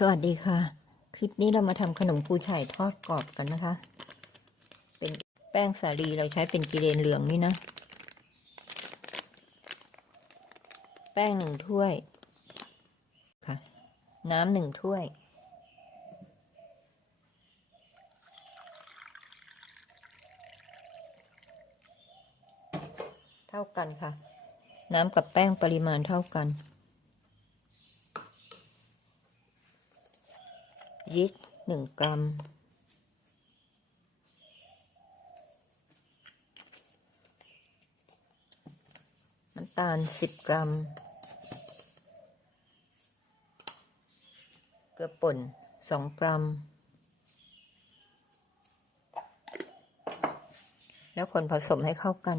สวัสดีค่ะ คลิปนี้เรามาทำขนมปูไข่ทอดกรอบกันนะคะ เป็นแป้งสาลีเราใช้เป็นกิเลนเหลืองนี่นะ แป้งหนึ่งถ้วยค่ะ น้ำหนึ่งถ้วย เท่ากันค่ะ น้ำกับแป้งปริมาณเท่ากัน ยีสต์หนึ่งกรัม น้ำตาลสิบกรัม เกลือป่นสองกรัม แล้วคนผสมให้เข้ากัน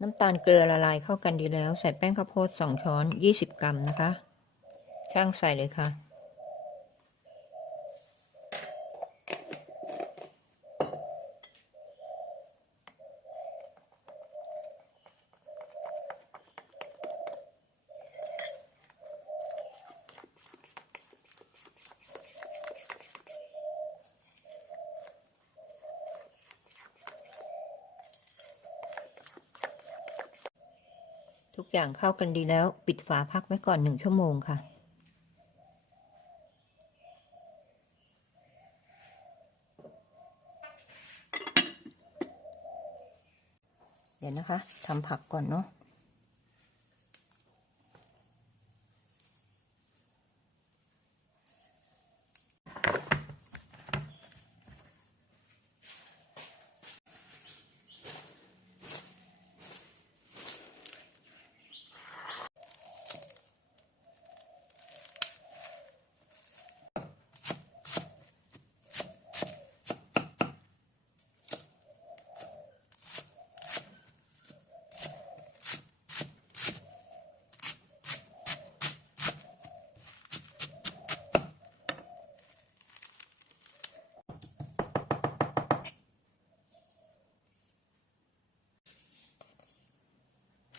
น้ำตาลเกลือละลายเข้ากันดีแล้ว ใส่แป้งข้าวโพดสองช้อนยี่สิบกรัมนะคะ ช่างใส่เลยค่ะ อย่างเข้ากันดีแล้ว ปิดฝาพักไว้ก่อนหนึ่งชั่วโมงค่ะ เดี๋ยวนะคะทำผักก่อนเนาะ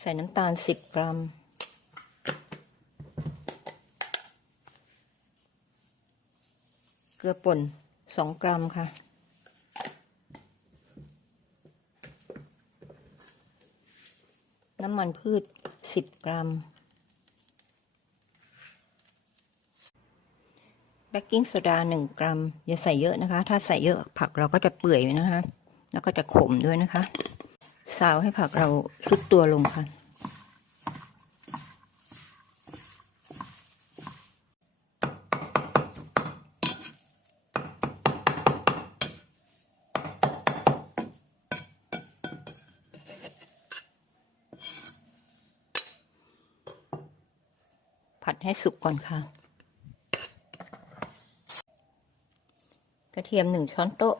ใส่น้ำตาลสิบกรัม เกลือป่นสองกรัมค่ะ น้ำมันพืชสิบกรัม เบกกิ้งโซดาหนึ่งกรัม อย่าใส่เยอะนะคะ ถ้าใส่เยอะผักเราก็จะเปื่อยนะคะ แล้วก็จะขมด้วยนะคะ ซาวให้ผักเราซุดตัวลงค่ะ ผัดให้สุกก่อนค่ะ กระเทียมหนึ่งช้อนโต๊ะ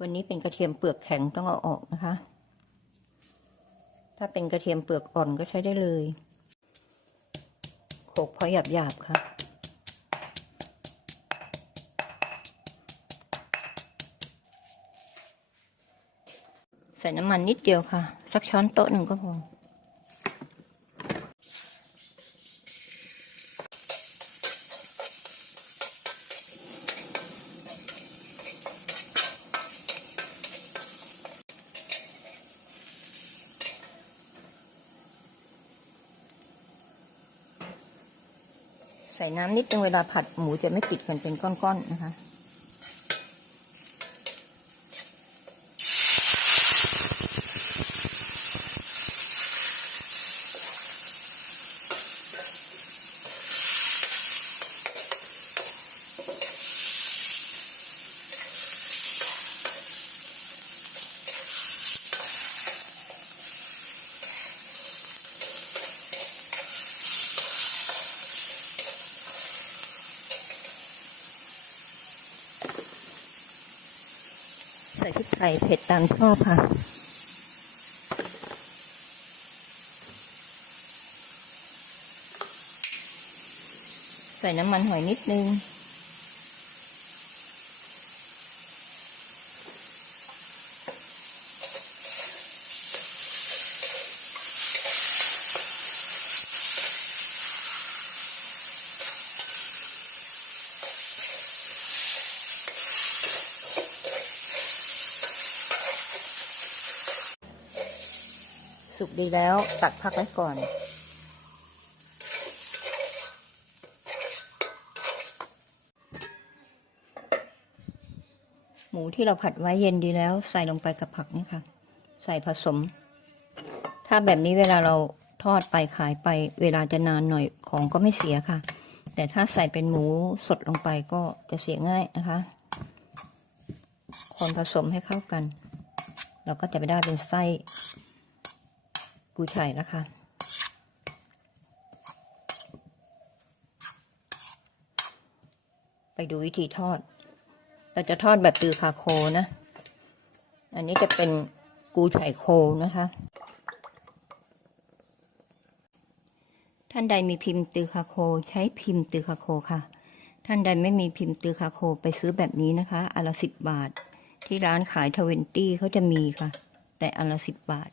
วันนี้เป็นกระเทียมเปลือกแข็งต้องเอาออกนะคะ ถ้าเป็นกระเทียมเปลือกอ่อนก็ใช้ได้เลยโขกพอหยาบหยาบๆค่ะใส่น้ำมันนิดเดียวค่ะ สักช้อนโต๊ะหนึ่งก็พอ ใส่น้ำนิดนึงเวลาผัดหมูจะไม่ติดกันเป็นก้อนๆนะคะ ส่พริกไทยเผ็ดตามชอบค่ะใส่น้ำมันหอยนิดนึง สุกดีแล้วตักพักไว้ก่อน หมูที่เราผัดไว้เย็นดีแล้ว ใส่ลงไปกับผักนี่ค่ะใส่ผสม ถ้าแบบนี้เวลาเราทอดไปขายไปเวลาจะนานหน่อยของก็ไม่เสียค่ะ แต่ถ้าใส่เป็นหมูสดลงไปก็จะเสียง่ายนะคะ คนผสมให้เข้ากัน เราก็จะไปได้เป็นไส้ กุยไช่แล้วค่ะไปดูวิธีทอด เราจะทอดแบบตือคาโคนะ อันนี้จะเป็นกูไฉโคนะคะ ท่านใดมีพิมพ์ตือคาโคใช้พิมพ์ตือคาโคค่ะ ท่านใดไม่มีพิมพ์ตือคาโคไปซื้อแบบนี้นะคะอนละสิบบาท ที่ร้านขายทเวนตี้เขาจะมีค่ะ แต่อันละสิบบาท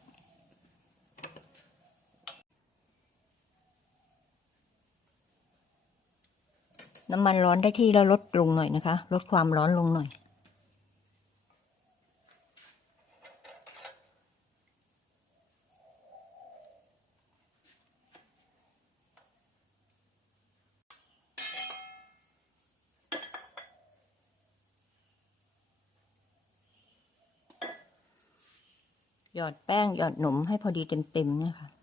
น้ำมันร้อนได้ที่แล้วลดลงหน่อยนะคะ ลดความร้อนลงหน่อย หยอดแป้งหยอดหนมให้พอดีเต็มๆเนี่ยค่ะ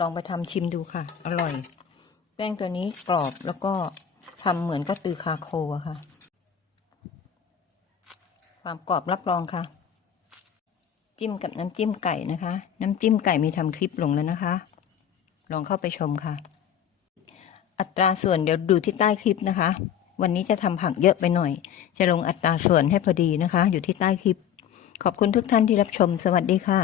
ลองไปทำชิมดูค่ะ อร่อย แป้งตัวนี้กรอบแล้วก็ทำเหมือนก็ตือคาโคอะค่ะ ความกรอบรับรองค่ะ จิ้มกับน้ำจิ้มไก่นะคะ น้ำจิ้มไก่มีทำคลิปลงแล้วนะคะ ลองเข้าไปชมค่ะ อัตราส่วนเดี๋ยวดูที่ใต้คลิปนะคะ วันนี้จะทำผักเยอะไปหน่อย จะลงอัตราส่วนให้พอดีนะคะ อยู่ที่ใต้คลิป ขอบคุณทุกท่านที่รับชม สวัสดีค่ะ